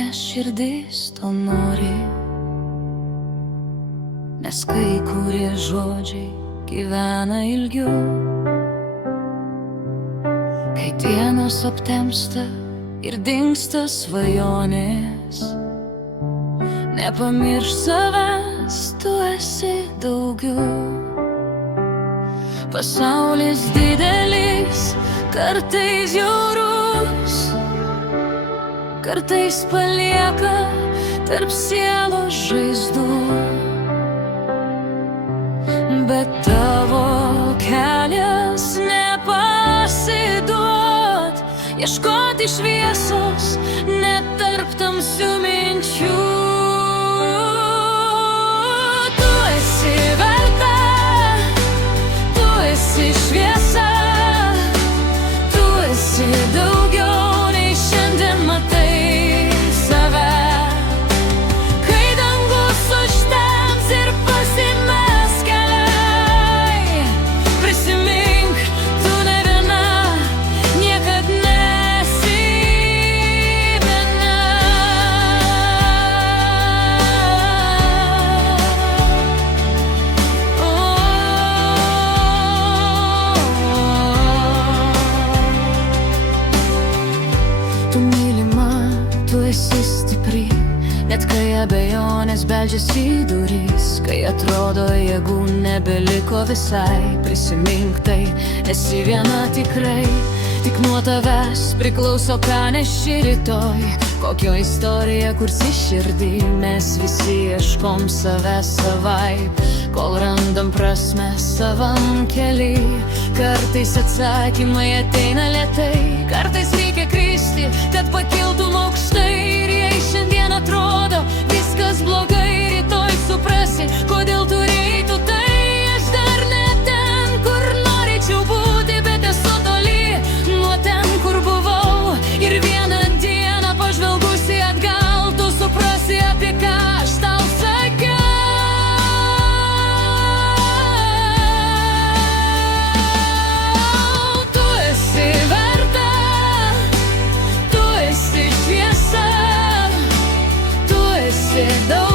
nes širdis to nori, nes kai kurie žodžiai gyvena ilgiau. Kai dienos aptemsta ir dingsta svajonės, nepamiršk savęs, tu esi daugiau. Pasaulis didelis, kartais žiaurus, kartais palieka tarp sielos žaizdų, bet tavo kelias nepasiduot, ieškoti šviesos net tarp tamsių minčių. Tu esi verta, tu esi šviesa, tu esi daugiau nei šiandien matai save. Kai dangus užtems ir pasimes keliai, prisimink, tu ne viena, niekad nesi viena. Tu mylima, tu esi stipri, net kai abejonės beldžiasi į duris, kai atrodo jėgų nebeliko visai. Prisimink tai, esi viena tikrai, tik nuo tavęs priklauso, ką neši rytoj. Kokio istorija kursi širdį, mes visi ieškom savęs savaip, kol randam prasmę savam kely. Kartais atsakymai ateina lėtai, kartais reikia kristi, kad pakiltum aukštai. Ir jei šiandien atrodo viskas blogai, rytoj suprasi, kodėl turėjai tu tai. Aš dar ne ten, kur norėčiau būti, bet esu toli nuo ten, kur buvau. Ir vieną dieną pažvelgusi atgal, tu suprasi, apie ką aš tau sakiau. Tu esi verta, tu esi šviesa, tu esi daug.